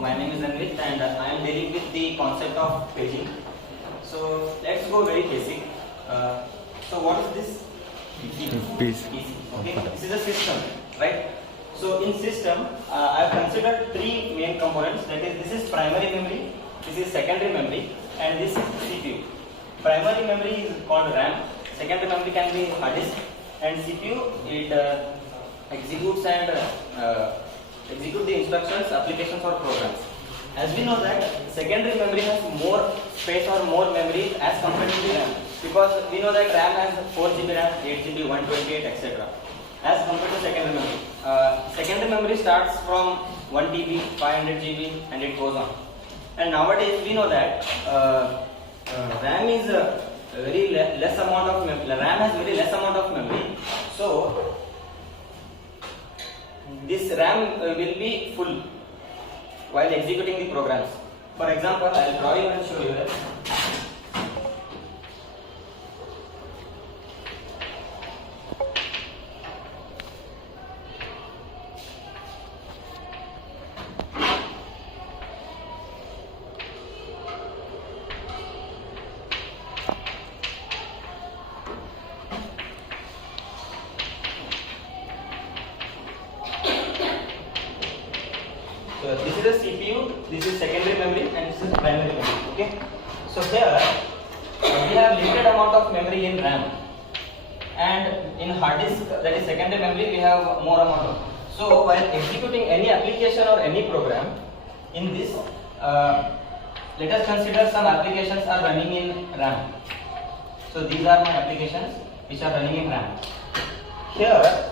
my name is Anvit and I am dealing with the concept of paging. So let's go very basic. So what is this? PC. Okay, this is a system, right? So in system, I have considered three main components. That is, this is primary memory, this is secondary memory, and this is CPU. Primary memory is called RAM. Secondary memory can be hard disk, and CPU it executes and execute the instructions, applications or programs. As we know that secondary memory has more space or more memory as compared to the RAM, because we know that RAM has 4 GB RAM, 8 GB, 128, etc. As compared to secondary memory. Secondary memory starts from 1 TB, 500 GB and it goes on. And nowadays we know that RAM is very less amount of memory. RAM has very less amount of memory. So this RAM will be full while executing the programs. For example, I will draw you and show you that. So this is a CPU, this is secondary memory and this is primary memory. Okay. So here we have limited amount of memory in RAM, and in hard disk, that is secondary memory, we have more amount of. So while executing any application or any program, in this let us consider some applications are running in RAM. So these are my applications which are running in RAM. Here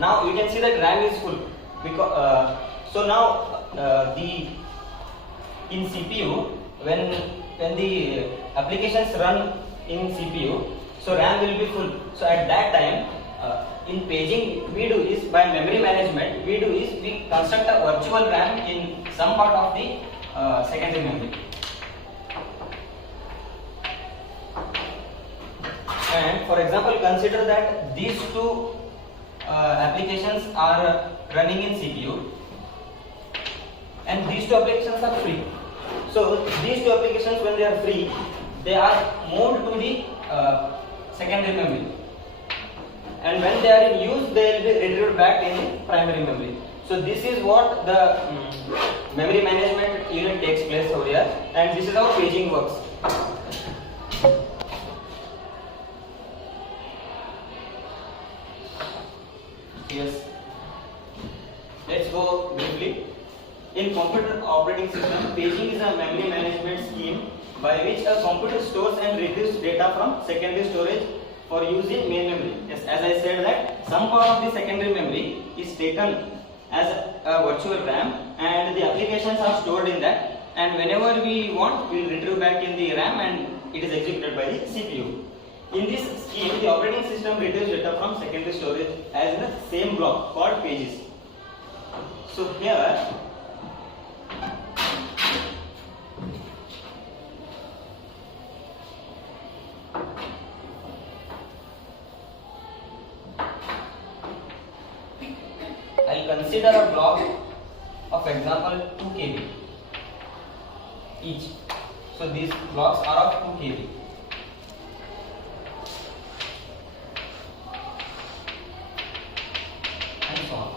now you can see that RAM is full because so now in CPU, when the applications run in CPU, so RAM will be full. So at that time, in paging, we do is by memory management. We do is we construct a virtual RAM in some part of the secondary memory. And for example, consider that these two applications are running in CPU. And these two applications are free. So these two applications, when they are free, they are moved to the secondary memory. And when they are in use, they will be retrieved back in primary memory. So this is what the memory management unit takes place over here, and this is how paging works. Yes. Let's go briefly. In computer operating system, paging is a memory management scheme by which a computer stores and retrieves data from secondary storage for use in main memory. Yes, as I said that some part of the secondary memory is taken as a virtual RAM and the applications are stored in that, and whenever we want, we will retrieve back in the RAM and it is executed by the CPU. In this scheme, the operating system retrieves data from secondary storage as in the same block called pages. So here I'll consider a block of example 2 KB each. So these blocks are of 2 KB. And so on.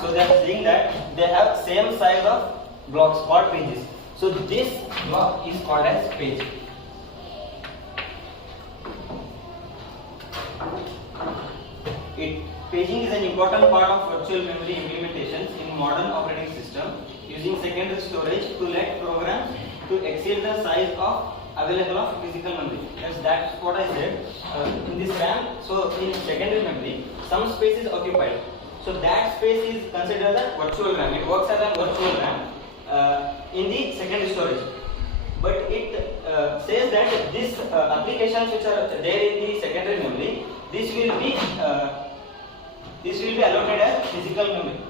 So they are saying that they have same size of blocks called pages. So this block is called as page. Paging is an important part of virtual memory implementations in modern operating system, using secondary storage to let programs to exceed the size of available of physical memory. Yes, that's what I said. In this RAM, so in secondary memory, some space is occupied. So that space is considered as virtual RAM. It works as a virtual RAM in the secondary storage. But it says that these applications which are there in the secondary memory, this will be allocated as physical memory.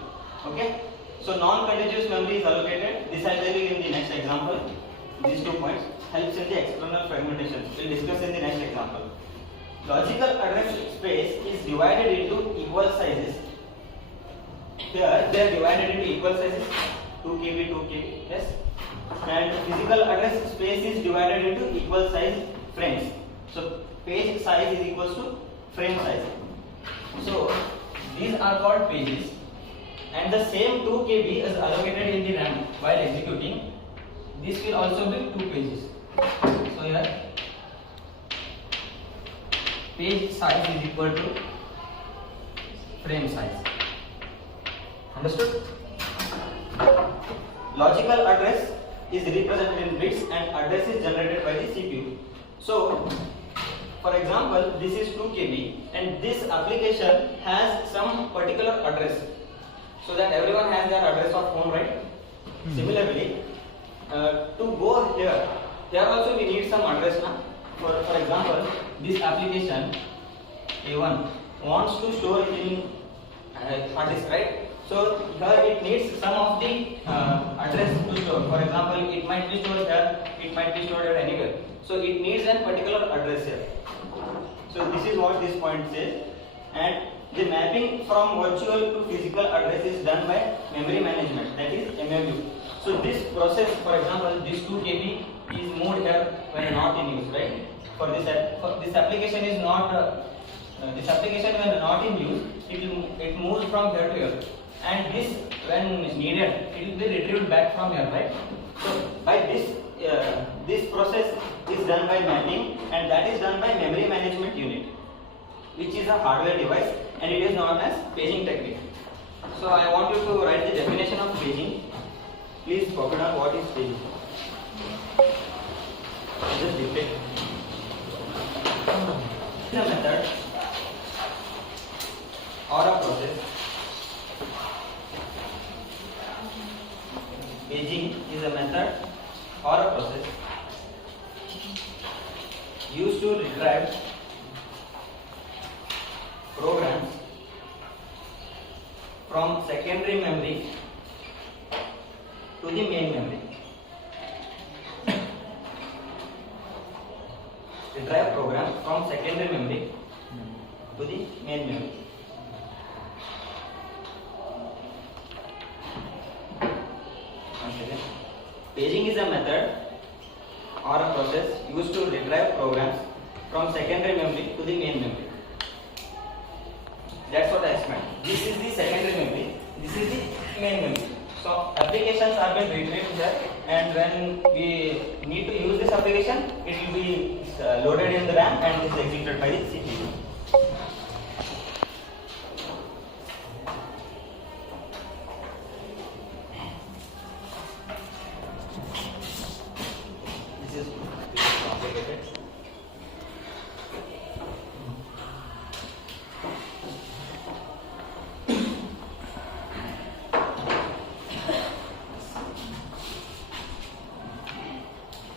Okay. So non-contiguous memory is allocated. This I will tell you in the next example. These 2 points helps in the external fragmentation. We will discuss in the next example. Logical address space is divided into equal sizes. Here they are divided into equal sizes, 2 KB, 2 KB, yes. And physical address space is divided into equal size frames. So page size is equals to frame size. So these are called pages, and the same 2 KB is allocated in the RAM while executing. This will also be 2 pages. So here page size is equal to frame size. Understood? Logical address is represented in bits and address is generated by the CPU. So for example, this is 2 KB and this application has some particular address, so that everyone has their address of home, right? Similarly, to go here also we need some address now. For example, this application A1 wants to store it in hard disk, right? So here it needs some of the address to store. For example, it might be stored here, it might be stored anywhere. So it needs a particular address here. So this is what this point says, and the mapping from virtual to physical address is done by memory management, that is MMU. So this process, for example, this 2 KB is moved here when not in use, right? For this application is not this application when not in use, it moves from here to here, and this when needed it will be retrieved back from here, right? So by this process is done by mapping, and that is done by memory management unit, which is a hardware device, and it is known as paging technique. So I want you to write the definition of paging. Please copy down what is paging. Just dictate. It's a method or a process. Paging is a method or a process used to retrieve programs from secondary memory to the main memory. Retrieve program from secondary memory to the main memory. Once again, paging is a method or a process used to retrieve programs from secondary memory to the main memory. That's what I explained. This is the secondary memory, this is the main memory. So applications are being retrieved here, and when we need to use this application, it will be loaded in the RAM and is executed by the CPU. This is complicated.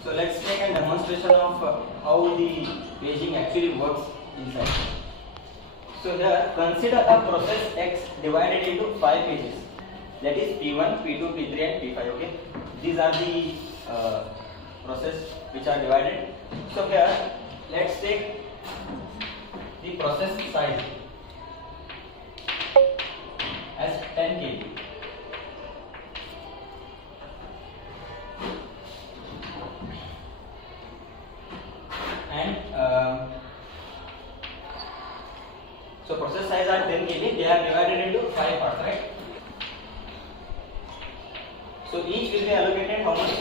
So let's take a demonstration of how the paging actually works inside. So here, consider a process X divided into 5 pages. That is P1, P2, P3 and P5. Okay, these are the process which are divided. So here, let's take the process size as 10 KB. And so process size are 10 KB, they are divided into 5 parts, right? So each will be allocated how much?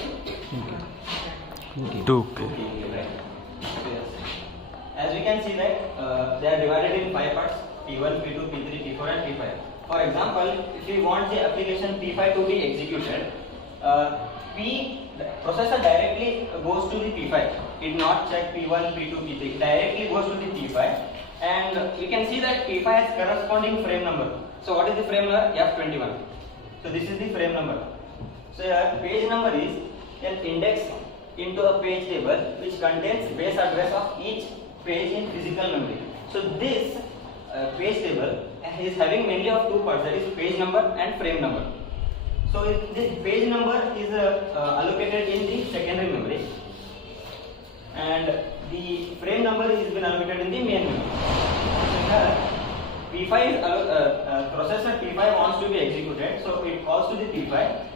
2 KB, right? So yes. As we can see that they are divided in 5 parts, P1, P2, P3, P4 and P5. For example, if we want the application P5 to be executed, the processor directly goes to the P5. It not check P1, P2, P3. Directly goes to the P5, and you can see that P5 has corresponding frame number. So what is the frame number? F21. So this is the frame number. So here page number is an index into a page table which contains base address of each page in physical memory. So this page table is having mainly of 2 parts, that is page number and frame number. So this page number is allocated in the secondary memory, and the frame number is been allocated in the main memory. So here P5 is processor P5 wants to be executed, so it calls to the P5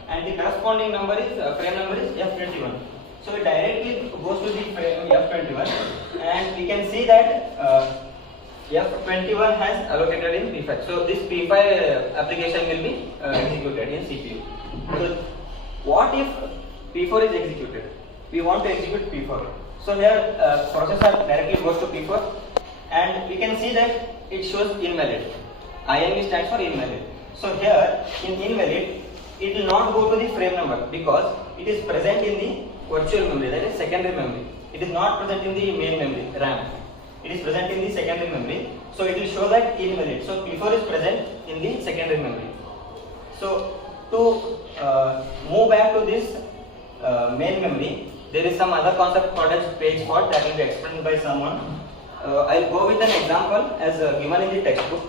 and the corresponding number is frame number is F21. So it directly goes to the frame F21 and we can see that F21 has allocated in P5. So this P5 application will be executed in CPU. So what if P4 is executed? We want to execute P4. So here processor directly goes to P4 and we can see that it shows invalid. INV stands for invalid. So here in invalid it will not go to the frame number because it is present in the virtual memory, that is secondary memory. It is not present in the main memory RAM. It is present in the secondary memory. So it will show that invalid. So P4 is present in the secondary memory. So to move back to this main memory, there is some other concept called as page fault that will be explained by someone. I'll go with an example as given in the textbook.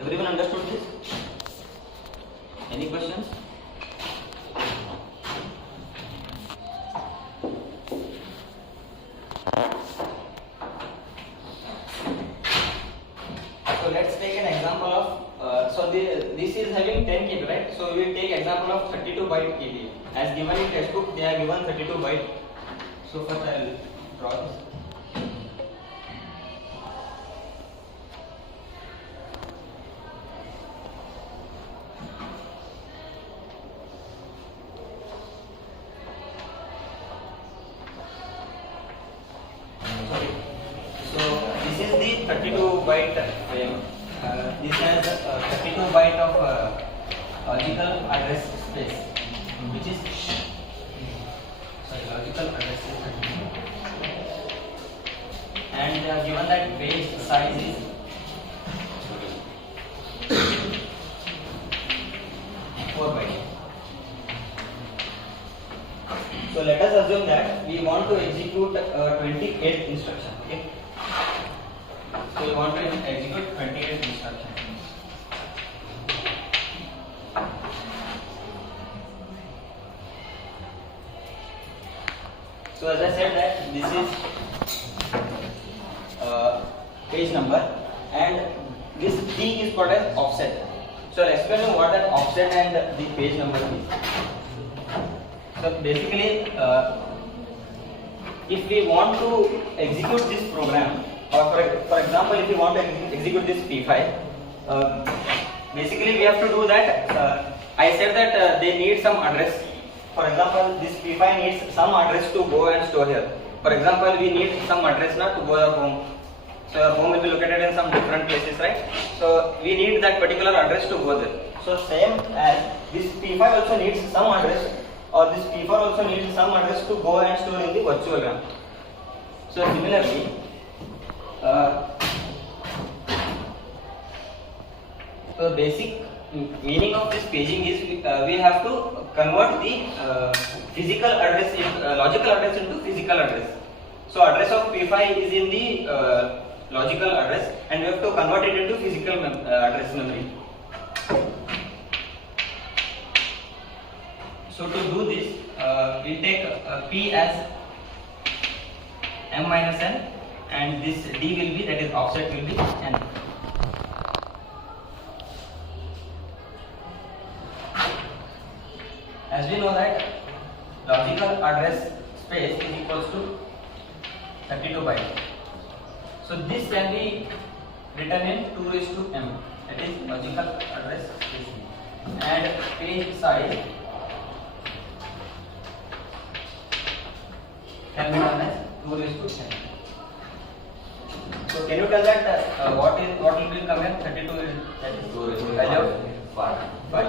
Everyone understood this? Any questions? So let's take an example of this is having 10 KB, right? So we will take example of 32 byte KB. As given in textbook, they are given 32 byte. So first I will draw this. So this is the 32 byte frame. This has 32 byte of logical address space, which is logical address space, and given that page size is 4 byte. So let us assume that we want to execute 28 instruction. Okay. So we want to execute 28 instructions. So as I said that this is page number and this D is called as offset. So I'll explain you what that offset and the page number is. So basically if we want to execute this program, or for example if we want to execute this P5, basically we have to do that. I said that they need some address. For example, this P5 needs some address to go and store here. For example, we need some address now to go our home. So our home will be located in some different places, right? So we need that particular address to go there. So same as this P5 also needs some address, or this P4 also needs some address to go and store in the virtual RAM. So similarly, so basic meaning of this paging is we have to convert the physical address, logical address into physical address. So address of P5 is in the logical address, and we have to convert it into physical address memory. So to do this, we take P as m minus n, and this D will be, that is offset will be n. As we know that logical address space is equals to 32 byte. So this can be written in 2 raised to m, that is logical address space, and page size can be done as 2 raised to 10. So can you tell that what will be come here? 32 is, that is 2 raised to value of 5,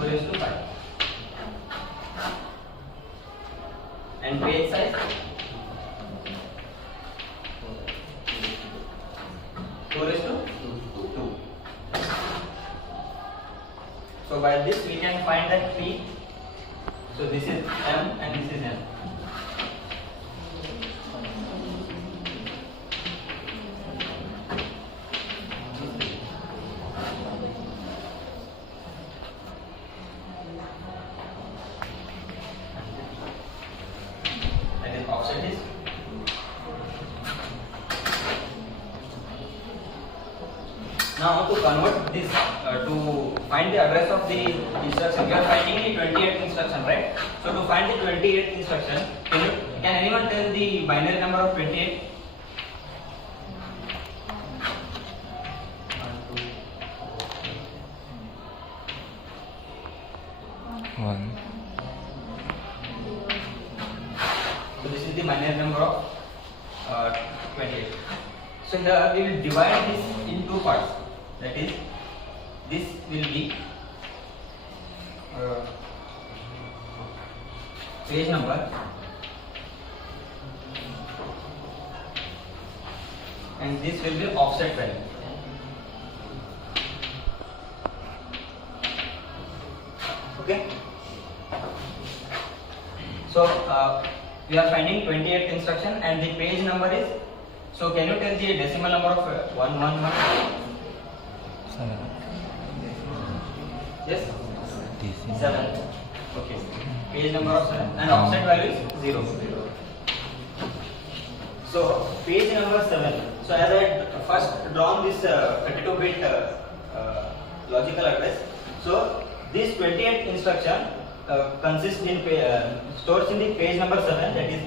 2 raised to 5. And page size 2 raised to 2. So by this we can find that P. So this is M and this is N. Now to convert this, to find the address of the instruction, we are finding the 28th instruction, right? So to find the 28th instruction, can anyone tell the binary number of 28? 1. So this is the binary number of 28. So here we will divide this in two parts. That is, this will be page number and this will be offset value. Okay. So we are finding 28th instruction and the page number is. So can you tell the decimal number of 111? 7. Yes. 7. 7. Okay. Page number of 7 and offset value is 0. So page number 7. So as I first drawn this 32-bit logical address. So this 28th instruction consists in stores in the page number 7, that is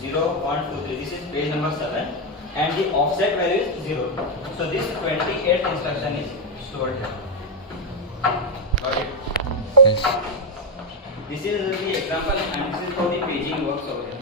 0, 1, 2, 3. This is page number 7 and the offset value is 0. So this 28th instruction is stored here. Got it? Yes. This is the example and this is how the paging works over here.